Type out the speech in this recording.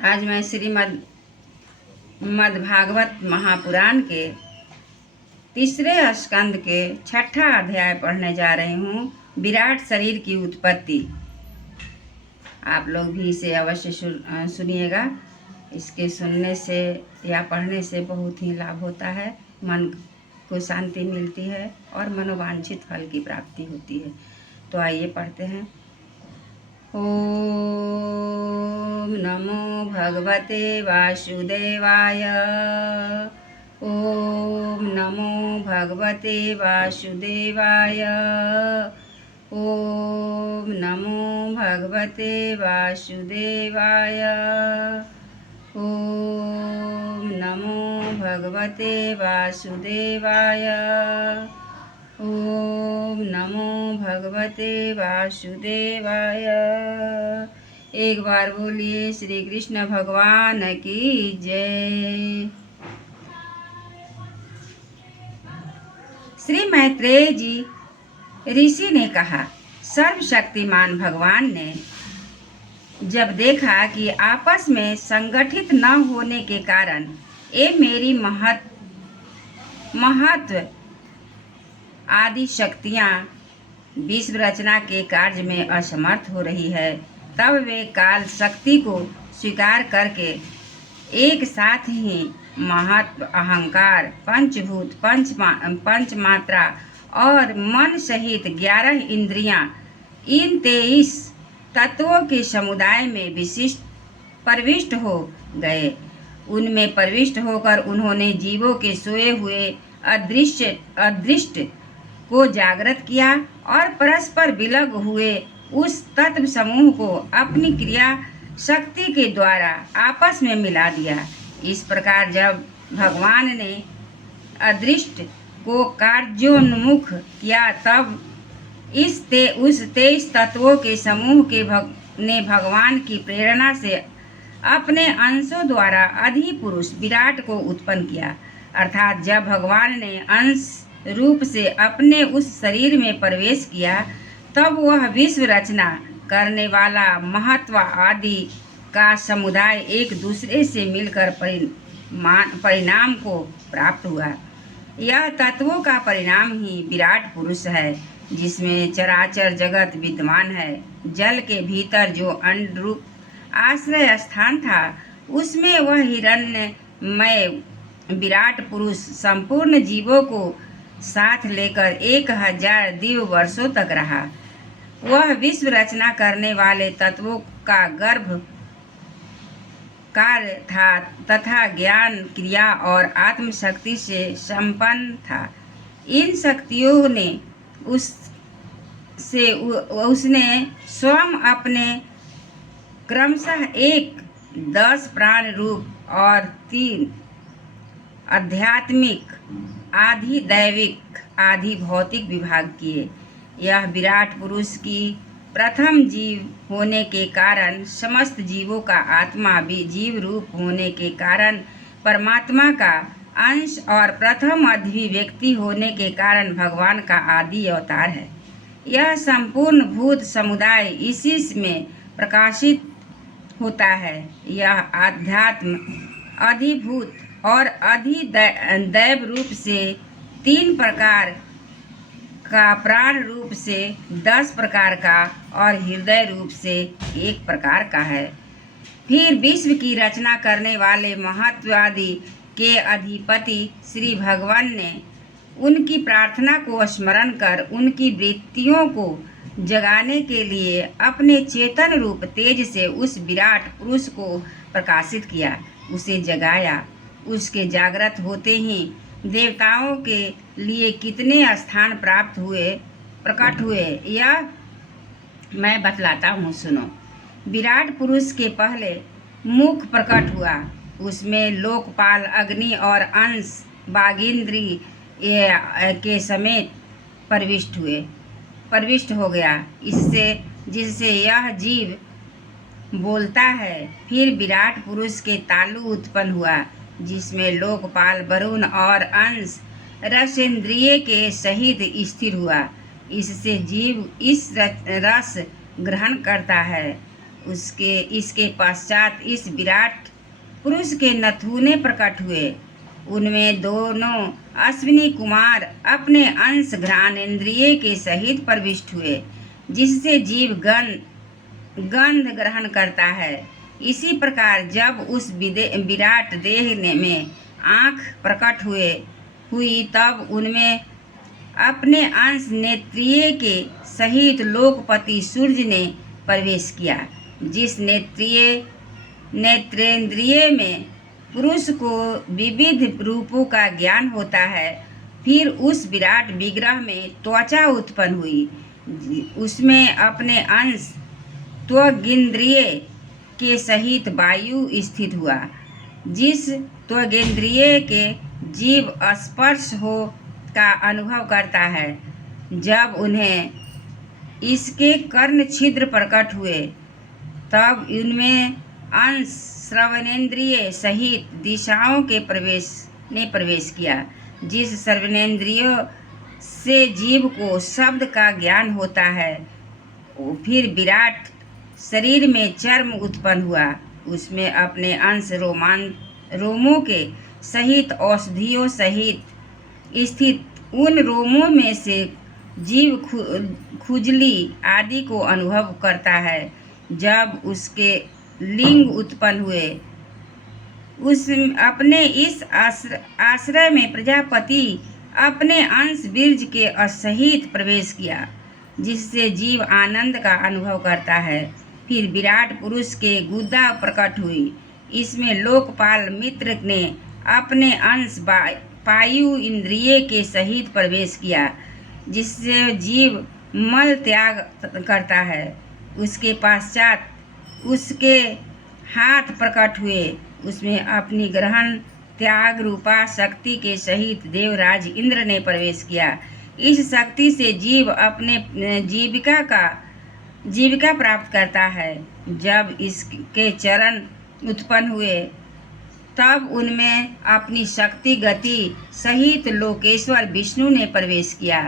आज मैं मद्भागवत महापुराण के तीसरे स्कंद के छठा अध्याय पढ़ने जा रही हूँ। विराट शरीर की उत्पत्ति। आप लोग भी इसे अवश्य सुनिएगा। इसके सुनने से या पढ़ने से बहुत ही लाभ होता है, मन को शांति मिलती है और मनोवांछित फल की प्राप्ति होती है। तो आइए पढ़ते हैं। ओम नमो भगवते वासुदेवाय। ओम नमो भगवते वासुदेवाय। ओम नमो भगवते वासुदेवाय। ओम नमो भगवते वासुदेवाय। ओम नमो भगवते वासुदेवाय। एक बार बोलिए श्री कृष्ण भगवान की जय। श्री मैत्रेय जी ऋषि ने कहा, सर्वशक्तिमान भगवान ने जब देखा कि आपस में संगठित न होने के कारण ये मेरी महत्व आदि शक्तियाँ विश्व रचना के कार्य में असमर्थ हो रही है, तब वे काल शक्ति को स्वीकार करके एक साथ ही महत्व, अहंकार, पंचभूत, पंच मात्रा और मन सहित 11 इंद्रियां, इन 23 तत्वों के समुदाय में प्रविष्ट हो गए। उनमें प्रविष्ट होकर उन्होंने जीवों के सोए हुए अदृष्ट को जागृत किया और परस्पर विलग हुए उस तत्व समूह को अपनी क्रिया शक्ति के द्वारा आपस में मिला दिया। इस प्रकार जब भगवान ने अदृष्ट को कार्योन्मुख किया, तब उस 23 तत्वों के समूह ने भगवान की प्रेरणा से अपने अंशों द्वारा अधिपुरुष विराट को उत्पन्न किया। अर्थात जब भगवान ने अंश रूप से अपने उस शरीर में प्रवेश किया, तब वह विश्व रचना करने वाला महत्व आदि का समुदाय एक दूसरे से मिलकर परिणाम को प्राप्त हुआ। यह तत्वों का परिणाम ही विराट पुरुष है, जिसमें चराचर जगत विद्यमान है। जल के भीतर जो अंड रूप आश्रय स्थान था, उसमें वह हिरण्यमय विराट पुरुष संपूर्ण जीवों को साथ लेकर 1000 दिव्य वर्षों तक रहा। वह विश्व रचना करने वाले तत्वों का गर्भ कार्य था तथा ज्ञान, क्रिया और आत्म शक्ति से संपन्न था। इन शक्तियों ने उसने स्वयं अपने क्रमशः 10 प्राण रूप और 3 आध्यात्मिक, आधि दैविक, आधि भौतिक विभाग किए। यह विराट पुरुष की प्रथम जीव होने के कारण, समस्त जीवों का आत्मा भी जीव रूप होने के कारण, परमात्मा का अंश और प्रथम अभिव्यक्ति होने के कारण भगवान का आदि अवतार है। यह संपूर्ण भूत समुदाय इसी में प्रकाशित होता है। यह आध्यात्म, अधिभूत और अधिदैव रूप से 3 प्रकार का, प्राण रूप से 10 प्रकार का और हृदय रूप से 1 प्रकार का है। फिर विश्व की रचना करने वाले महत्व आदि के अधिपति श्री भगवान ने उनकी प्रार्थना को स्मरण कर उनकी वृत्तियों को जगाने के लिए अपने चेतन रूप तेज से उस विराट पुरुष को प्रकाशित किया, उसे जगाया। उसके जागृत होते ही देवताओं के लिए कितने स्थान प्रकट हुए, यह मैं बतलाता हूँ, सुनो। विराट पुरुष के पहले मुख प्रकट हुआ, उसमें लोकपाल, अग्नि और अंश बागिंद्री के समेत प्रविष्ट हो गया, जिससे यह जीव बोलता है। फिर विराट पुरुष के तालु उत्पन्न हुआ, जिसमें लोकपाल, वरुण और अंश रसेंद्रिय के सहित स्थिर हुआ। इससे जीव इस रस ग्रहण करता है इसके पश्चात इस विराट पुरुष के नथुने प्रकट हुए। उनमें दोनों अश्विनी कुमार अपने अंश घ्राणेन्द्रिय के सहित प्रविष्ट हुए, जिससे जीव गंध ग्रहण करता है। इसी प्रकार जब उस विराट देह में आँख प्रकट हुई तब उनमें अपने अंश नेत्रिय के सहित लोकपति सूर्य ने प्रवेश किया। जिस नेत्रेंद्रिय में पुरुष को विविध रूपों का ज्ञान होता है, फिर उस विराट विग्रह में त्वचा उत्पन्न हुई। उसमें अपने अंश त्वगिंद्रिय के सहित वायु स्थित हुआ। जिस त्वगिंद्रिय के जीव स्पर्श हो का अनुभव करता है, जब उन्हें इसके कर्ण छिद्र प्रकट हुए तब उनमें अंश श्रवणेन्द्रिय सहित दिशाओं के प्रवेश किया। जिस श्रवणेन्द्रियों से जीव को शब्द का ज्ञान होता है, फिर विराट शरीर में चर्म उत्पन्न हुआ। उसमें अपने अंश रोमों के सहित औषधियों सहित स्थित उन रोमों में से जीव खुजली आदि को अनुभव करता है। जब उसके लिंग उत्पन्न हुए, अपने इस आश्रय में प्रजापति अपने अंश बीज के सहित प्रवेश किया, जिससे जीव आनंद का अनुभव करता है। फिर विराट पुरुष के गुदा प्रकट हुई। इसमें लोकपाल मित्र ने अपने अंश पायु इंद्रिय के सहित प्रवेश किया, जिससे जीव मल त्याग करता है। उसके पश्चात उसके हाथ प्रकट हुए। उसमें अपनी ग्रहण त्याग रूपा शक्ति के सहित देवराज इंद्र ने प्रवेश किया। इस शक्ति से जीव अपने जीविका प्राप्त करता है। जब इसके चरण उत्पन्न हुए तब उनमें अपनी शक्ति गति सहित लोकेश्वर विष्णु ने प्रवेश किया।